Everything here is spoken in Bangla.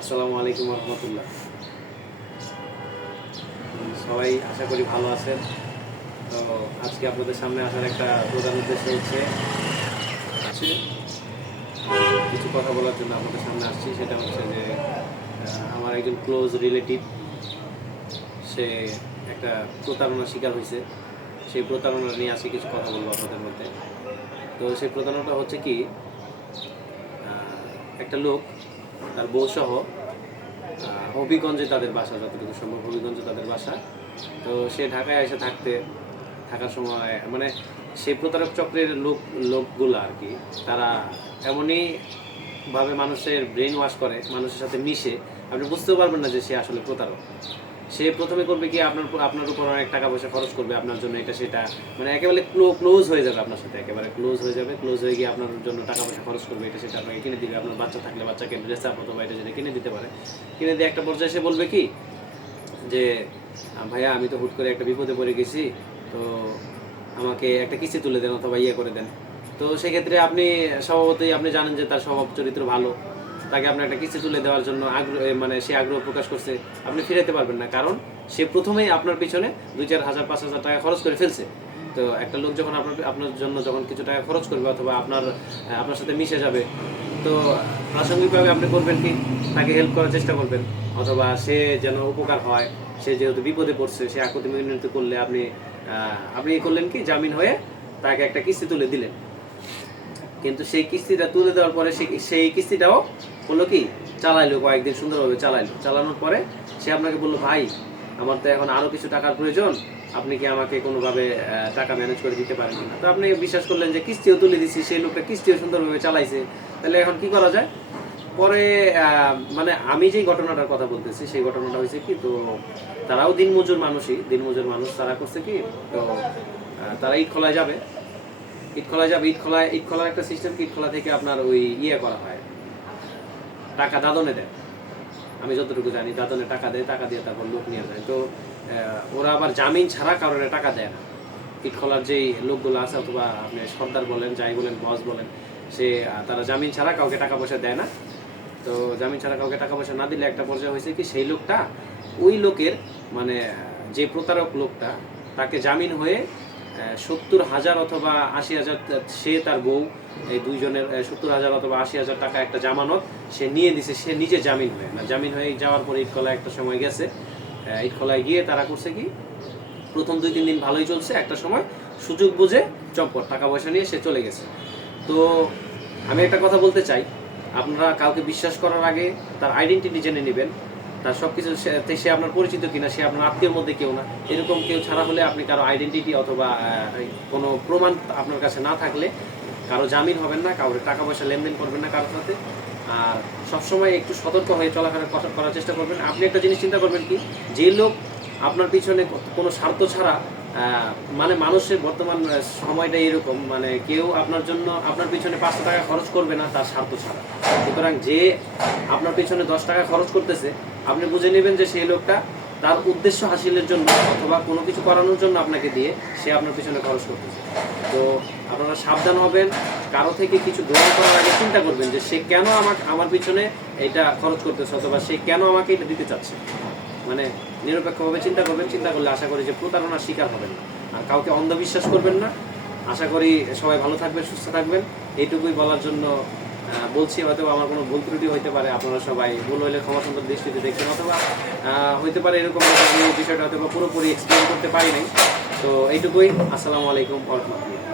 আসসালামু আলাইকুম রহমতুল্লাহ। সবাই আশা করি ভালো আছেন। তো আজকে আপনাদের সামনে আসার একটা প্রধান উদ্দেশ্য হচ্ছে কিছু কথা বলার জন্য আপনাদের সামনে আসছি। সেটা হচ্ছে যে আমার একজন ক্লোজ রিলেটিভ সে একটা প্রতারণার শিকার হয়েছে। সেই প্রতারণা নিয়ে আসি কিছু কথা বলব আপনাদের মধ্যে। তো সেই প্রতারণাটা হচ্ছে কি একটা লোক তার বউ সহ হবিগঞ্জে তাদের বাসা, যতটুকু সম্ভব হবিগঞ্জে তাদের বাসা। তো সে ঢাকায় এসে থাকতে, থাকার সময় মানে সেই প্রতারক চক্রের লোক, লোকগুলো আর কি, তারা এমনই ভাবে মানুষের ব্রেন ওয়াশ করে, মানুষের সাথে মিশে, আপনি বুঝতেও পারবেন না যে সে আসলে প্রতারক। সে প্রথমে করবে কি আপনার আপনার উপর অনেক টাকা পয়সা খরচ করবে, আপনার জন্য এটা সেটা মানে একেবারে ক্লোজ হয়ে যাবে আপনার সাথে, একেবারে ক্লোজ হয়ে যাবে ক্লোজ হয়ে গিয়ে আপনার জন্য টাকা পয়সা খরচ করবে, এটা সেটা আপনাকে কিনে দিবে। আপনার বাচ্চা থাকলে বাচ্চাকে ড্রেস আপ অথবা এটা যেটা কিনে দিতে পারে। কিনে দিয়ে একটা পর্যায়ে সে বলবে কি? যে ভাইয়া, আমি তো হুট করে একটা বিপদে পড়ে গেছি, তো আমাকে একটা কিস্তি তুলে দেন অথবা ইয়ে করে দেন। তো সেক্ষেত্রে আপনি স্বভাবতই আপনি জানেন যে তার স্বভাব চরিত্র ভালো। তাকে আপনি একটা কিস্তি তুলে দেওয়ার জন্য আগ্রহ মানে সে আগ্রহ প্রকাশ করছে, আপনি ফিরাতে পারবেন না। কারণ সে প্রথমেই আপনার পিছনে দুই চার হাজার, পাঁচ হাজার টাকা খরচ করে ফেলছে। তো একটা লোক যখন আপনার আপনার জন্য যখন কিছু টাকা খরচ করবে অথবা আপনার আপনার সাথে মিশে যাবে, তো প্রাসঙ্গিকভাবে আপনি করবেন কি? তাকে হেল্প করার চেষ্টা করবেন। অথবা সে যেন উপকার হয়, সে যেহেতু বিপদে পড়ছে, সে আকুতি মিনতি করলে আপনি আপনি করলেন কি? জামিন হয়ে তাকে একটা কিস্তি তুলে দিলেন। কিন্তু সেই কিস্তিটা তুলে দেওয়ার পরে সেই- কিস্তিটাও হলো কি চালাইলো কয়েকদিন সুন্দরভাবে চালাইলো। চালানোর পরে সে আপনাকে বলল ভাই আমার তো এখন আরও কিছু টাকার প্রয়োজন। আপনি কি আমাকে কোনোভাবে টাকা ম্যানেজ করে দিতে পারেন না তো আপনি বিশ্বাস করলেন যে কিস্তিও তুলে দিছি সেই লোকটা কিস্তিও সুন্দরভাবে চালাইছে। তাহলে এখন কি করা যায়? পরে মানে আমি যেই ঘটনাটার কথা বলতেছি সেই ঘটনাটা হয়েছে কি তো তারাও দিনমজুর মানুষই। দিনমজুর মানুষ তারা করছে কি তো আহ, তারা ইট খোলায় যাবে। ইট খোলায় যাবে, ইট খোলায় ইট খোলার একটা সিস্টেম ইট খোলা থেকে আপনার ওই ইয়ে করা হয়। টাকা দাদনে দেয়। আমি যতটুকু জানি, দাদনে টাকা দেয়, টাকা দিয়ে তারপর লোক নিয়ে যায়। তো ওরা আবার জামিন ছাড়া কারণে টাকা দেয় না। ইট খোলার যেই লোকগুলো আছে অথবা আপনি সর্দার বলেন, যাই বলেন, বস বলেন, সে তারা জামিন ছাড়া কাউকে টাকা পয়সা দেয় না। তো, জামিন ছাড়া কাউকে টাকা পয়সা না দিলে একটা পর্যায়ে হয়েছে কি, সেই লোকটা, ওই লোকের মানে যে প্রতারক লোকটা, তাকে জামিন হয়ে সত্তর হাজার অথবা আশি হাজার সে তার বউ, এই দুইজনের সত্তর হাজার অথবা আশি হাজার টাকা একটা জামানত সে নিয়ে দিছে সে নিজে জামিন হয়ে। না, জামিন হয়ে যাওয়ার পরে ইটকলায় একটা সময় গেছে। ইটকলায় গিয়ে তারা করছে কি? প্রথম দুই তিন দিন ভালোই চলছে, একটা সময় সুযোগ বুঝে চম্পট, টাকা পয়সা নিয়ে সে চলে গেছে। তো আমি একটা কথা বলতে চাই। আপনারা কাউকে বিশ্বাস করার আগে তার আইডেন্টিটি জেনে নেবেন। তার সব কিছু সে আপনার পরিচিত কিনা, সে আপনার আত্মীয়র মধ্যে কেউ না। এরকম কেউ ছাড়া হলে আপনি কারও আইডেন্টিটি অথবা কোনো প্রমাণ আপনার কাছে না থাকলে কারও জামিন হবেন না কারোর টাকা পয়সা লেনদেন করবেন না কারোর সাথে। আর সবসময় একটু সতর্ক হয়ে চলাফেরা করা- করার চেষ্টা করবেন। আপনি একটা জিনিস চিন্তা করবেন কি? যে লোক আপনার পিছনে কোনো স্বার্থ ছাড়া মানে মানুষের বর্তমান সময়টা এরকম মানে কেউ আপনার জন্য আপনার পিছনে পাঁচশো টাকা খরচ করবে না তার স্বার্থ ছাড়া। সুতরাং যে আপনার পিছনে দশ টাকা খরচ করতেছে আপনি বুঝে নেবেন যে সেই লোকটা তার উদ্দেশ্য হাসিলের জন্য অথবা কোনো কিছু করানোর জন্য আপনাকে দিয়ে সে আপনার পিছনে খরচ করতেছে। তো আপনারা সাবধান হবেন, কারও থেকে কিছু গ্রহণ করার আগে চিন্তা করবেন যে সে কেন আমাকে, আমার পিছনে এটা খরচ করতেছে অথবা সে কেন আমাকে এটা দিতে চাচ্ছে। মানে নিরপেক্ষভাবে চিন্তা করবেন, চিন্তা করলে আশা করি যে প্রতারণার শিকার হবেন না। আর কাউকে অন্ধবিশ্বাস করবেন না। আশা করি সবাই ভালো থাকবেন, সুস্থ থাকবেন। এইটুকুই বলার জন্য বলছি হয়তো আমার কোনো ভুল ত্রুটি হইতে পারে, আপনারা সবাই ভুল হইলে ক্ষমা সুন্দর দৃষ্টিতে দেখবেন অথবা হইতে পারে এরকম বিষয়টা হয়তো পুরোপুরি এক্সপ্লেন করতে পারি নাই। তো এইটুকুই, আসসালামু আলাইকুম রহমতুল্লাহ।